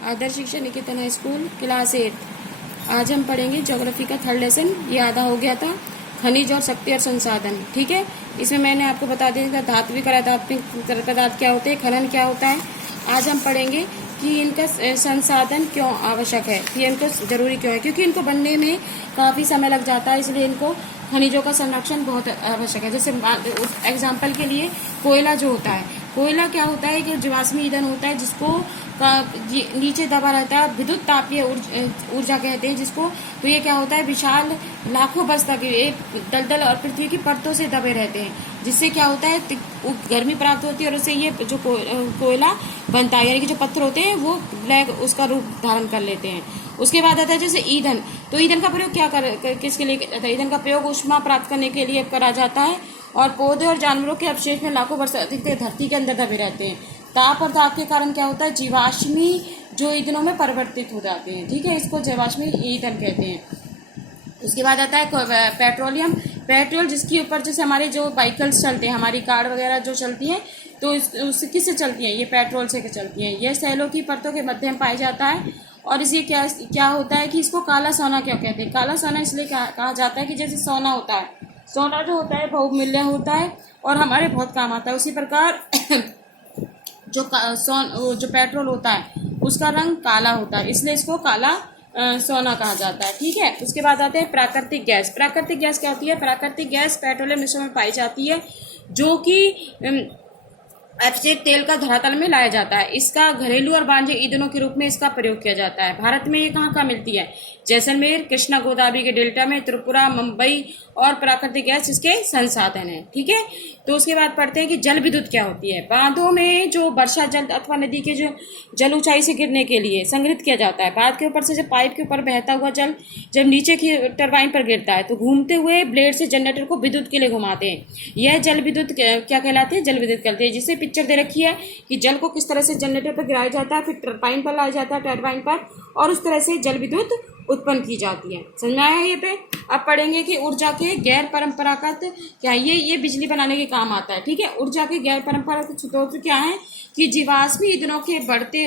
आदर्श शिक्षा निकेतन high school class 8। आज हम पढ़ेंगे ज्योग्राफी का थर्ड लेसन। ये आधा हो गया था, खनिज और शक्ति और संसाधन। ठीक है, इसमें मैंने आपको बता दिया था धात्विक और अधात्विक पदार्थ क्या होते हैं, खनन क्या होता है। आज हम पढ़ेंगे कि इनका संसाधन क्यों आवश्यक है, कि इनको जरूरी क्यों है, क्योंकि इनको बनने में काफ़ी समय लग जाता है, इसलिए इनको खनिजों का संरक्षण बहुत आवश्यक है। जैसे एग्जाम्पल के लिए कोयला जो होता है, कोयला क्या होता है कि जीवाश्मी ईंधन होता है, जिसको नीचे दबा रहता है, विद्युत तापीय ऊर्जा कहते हैं जिसको। तो ये क्या होता है, विशाल लाखों वर्ष तक एक दलदल और पृथ्वी की परतों से दबे रहते हैं, जिससे क्या होता है गर्मी प्राप्त होती है और उससे ये जो कोयला बनता है, यानी कि जो पत्थर होते हैं वो ब्लैक उसका रूप धारण कर लेते हैं। उसके बाद आता है जैसे ईंधन। तो ईंधन का प्रयोग किसके लिए किया जाता है? ईंधन का प्रयोग ऊष्मा प्राप्त करने के लिए करा जाता है, और पौधे और जानवरों के अवशेष में लाखों वर्ष अधिक धरती के अंदर दबे रहते हैं। ताप और दाब के कारण क्या होता है, जीवाश्मी जो ईंधनों में परिवर्तित हो जाते हैं। ठीक है, इसको जीवाश्मी ईंधन कहते हैं। उसके बाद आता है पेट्रोलियम। पेट्रोल जिसके ऊपर जैसे हमारे जो व्हीकल्स चलते हैं, हमारी कार वगैरह जो चलती हैं, तो उससे किससे चलती हैं? ये पेट्रोल से चलती हैं। यह सैलों की परतों के मध्य में पाया जाता है, और इसे क्या होता है कि इसको काला सोना क्यों कहते हैं? काला सोना इसलिए कहा जाता है कि जैसे सोना होता है, सोना जो होता है बहुमूल्य होता है और हमारे बहुत काम आता है। उसी प्रकार जो पेट्रोल होता है उसका रंग काला होता है, इसलिए इसको काला सोना कहा जाता है। ठीक है, उसके बाद आते हैं प्राकृतिक गैस। प्राकृतिक गैस क्या होती है? प्राकृतिक गैस पेट्रोलियम मिश्रण में पाई जाती है, जो कि एपसेट तेल का धरातल में लाया जाता है। इसका घरेलू और वाणिज्य ईंधनों के रूप में इसका प्रयोग किया जाता है। भारत में ये कहाँ मिलती है? जैसलमेर, कृष्णा गोदावरी के डेल्टा में, त्रिपुरा, मुंबई, और प्राकृतिक गैस इसके संसाधन है। ठीक है, तो उसके बाद पढ़ते हैं कि जल विद्युत क्या होती है। बांधों में जो वर्षा जल अथवा नदी के जो जल ऊंचाई से गिरने के लिए संग्रहित किया जाता है। बांध के ऊपर से जब पाइप के ऊपर बहता हुआ जल जब नीचे की टरबाइन पर गिरता है, तो घूमते हुए ब्लेड से जनरेटर को विद्युत के लिए घुमाते हैं। यह जल विद्युत क्या कहलाते हैं? जल विद्युत कहते हैं। जिससे पिक्चर दे रखी है कि जल को किस तरह से जनरेटर पर गिराया जाता है, फिर टरबाइन पर लाया जाता है, टरबाइन पर, और उस तरह से जल विद्युत उत्पन्न की जाती है। समझ में आया ये पे? अब पढ़ेंगे कि ऊर्जा के गैर परंपरागत क्या है। ये बिजली बनाने के काम आता है। ठीक है, ऊर्जा के गैर परंपरागत स्रोत क्या है कि जीवाश्मी ईंधनों के बढ़ते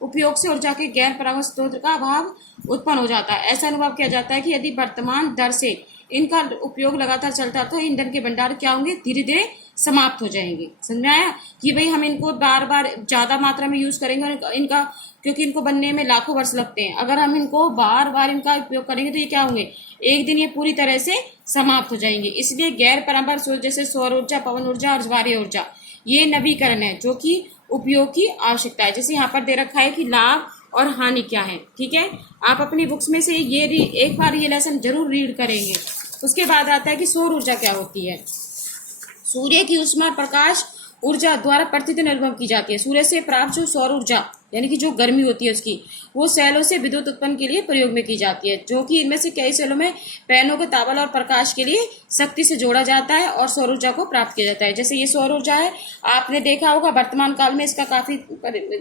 उपयोग से ऊर्जा के गैर परंपरागत स्रोत का अभाव उत्पन्न हो जाता है। ऐसा अनुभव किया जाता है कि यदि वर्तमान दर से इनका उपयोग लगातार चलता तो ईंधन के भंडार क्या होंगे? धीरे धीरे समाप्त हो जाएंगे। समझ में आया कि भाई हम इनको बार बार ज्यादा मात्रा में यूज करेंगे, और इनका क्योंकि इनको बनने में लाखों वर्ष लगते हैं, अगर हम इनको बार बार इनका उपयोग करेंगे तो ये क्या होंगे? एक दिन ये पूरी तरह से समाप्त हो जाएंगे। इसलिए गैर परंपरागत स्रोत जैसे सौर ऊर्जा, पवन ऊर्जा और ज्वारीय ऊर्जा, ये नवीकरण है जो कि उपयोग की आवश्यकता है। जैसे यहाँ पर दे रखा है कि लाभ और हानि क्या है। ठीक है, आप अपनी बुक्स में से ये एक बार ये लेसन जरूर रीड करेंगे। उसके बाद आता है कि सौर ऊर्जा क्या होती है। सूर्य की ऊष्मा और प्रकाश ऊर्जा द्वारा प्रतिदिन अनुभव की जाती है। सूर्य से प्राप्त जो सौर ऊर्जा यानी कि जो गर्मी होती है उसकी, वो सेलों से विद्युत उत्पन्न के लिए प्रयोग में की जाती है, जो कि इनमें से कई सेलों में पैनों के तावल और प्रकाश के लिए शक्ति से जोड़ा जाता है और सौर ऊर्जा को प्राप्त किया जाता है। जैसे ये सौर ऊर्जा है, आपने देखा होगा वर्तमान काल में इसका काफी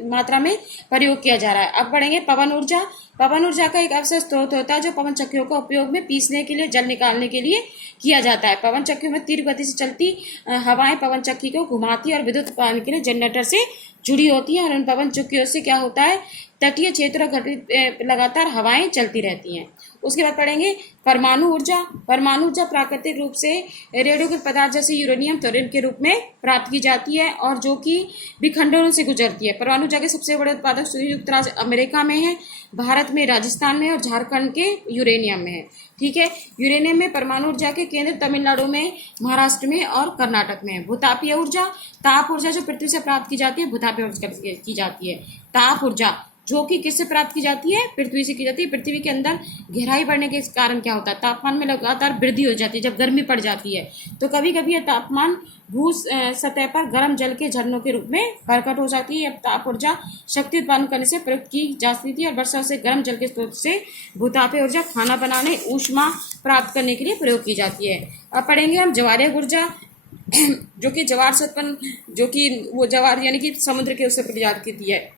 मात्रा में प्रयोग किया जा रहा है। अब बढ़ेंगे पवन ऊर्जा। पवन ऊर्जा का एक अवसर स्रोत होता है जो पवन चक्कियों का उपयोग में पीसने के लिए, जल निकालने के लिए किया जाता है। पवन चक्कियों में तीव्र गति से चलती हवाएं पवन चक्की को घुमाती है और विद्युत उत्पादन के लिए जनरेटर से जुड़ी होती है, और उन पवन चक्कियों से क्या होता है? तटीय क्षेत्र घटित लगातार हवाएं चलती रहती हैं। उसके बाद पढ़ेंगे परमाणु ऊर्जा। परमाणु ऊर्जा प्राकृतिक रूप से रेडियोएक्टिव पदार्थ जैसे यूरेनियम, थोरियम के रूप में प्राप्त की जाती है, और जो कि विखंडनों से गुजरती है। परमाणु ऊर्जा के सबसे बड़े उत्पादक संयुक्त राज्य अमेरिका में है, भारत में राजस्थान में, और झारखंड के यूरेनियम में है। ठीक है, यूरेनियम में परमाणु ऊर्जा के केंद्र तमिलनाडु में, महाराष्ट्र में और कर्नाटक में है। भूतापीय ऊर्जा, ताप ऊर्जा जो पृथ्वी से प्राप्त की जाती है, भूतापीय ऊर्जा की जाती है। ताप ऊर्जा जो कि किससे प्राप्त की जाती है? पृथ्वी से की जाती है। पृथ्वी के अंदर गहराई बढ़ने के कारण क्या होता है? तापमान में लगातार वृद्धि हो जाती है। जब गर्मी पड़ जाती है तो कभी कभी यह तापमान भू सतह पर गर्म जल के झरनों के रूप में प्रकट हो जाती है। ताप ऊर्जा शक्ति उत्पन्न करने से प्रयुक्त की जाती थी, और वर्षा से गर्म जल के स्रोत से भूतापीय ऊर्जा खाना बनाने, ऊष्मा प्राप्त करने के लिए प्रयोग की जाती है। अब पढ़ेंगे हम ज्वारीय ऊर्जा, जो कि ज्वार से उत्पन्न, जो कि वो ज्वार यानी कि समुद्र के उससे प्रजात की है।